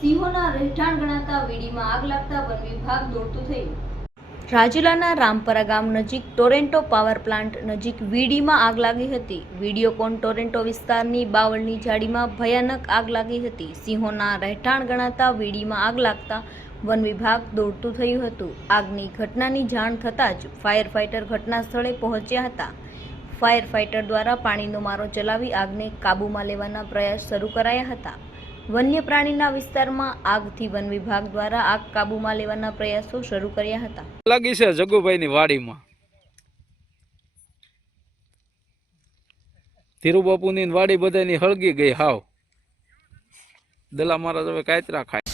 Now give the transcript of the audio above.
સિંહોના રહેઠાણ ગણાતા વીડીમાં આગ લાગતા વન વિભાગ દોડતું થયું. રાજુલાના રામપરા ગામ નજીક ટોરેન્ટો પાવર પ્લાન્ટ નજીક વીડીમાં આગ લાગી હતી. વીડિયોકોન ટોરેન્ટો વિસ્તારની બાવળની ઝાડીમાં ભયાનક આગ લાગી હતી. સિંહોના રહેઠાણ ગણાતા વીડીમાં આગ લાગતા વન વિભાગ દોડતું થયું હતું. આગની ઘટનાની જાણ થતાં જ ફાયર ફાઇટર ઘટના સ્થળે પહોંચ્યા હતા. ફાયર ફાઇટર દ્વારા પાણીનો મારો ચલાવી આગને કાબૂમાં લેવાના પ્રયાસ શરૂ કરાયા હતા. વન્ય પ્રાણીના વિસ્તારમાં આગથી વન વિભાગ દ્વારા આગ કાબૂમાં લેવાના પ્રયાસો શરૂ કર્યા હતા. લાગી છે જગુભાઈની વાડીમાં. ધીરુબાપુની વાડી બધાની હળગી ગઈ હાવ. દલા મારા હવે કાચરા ખાય.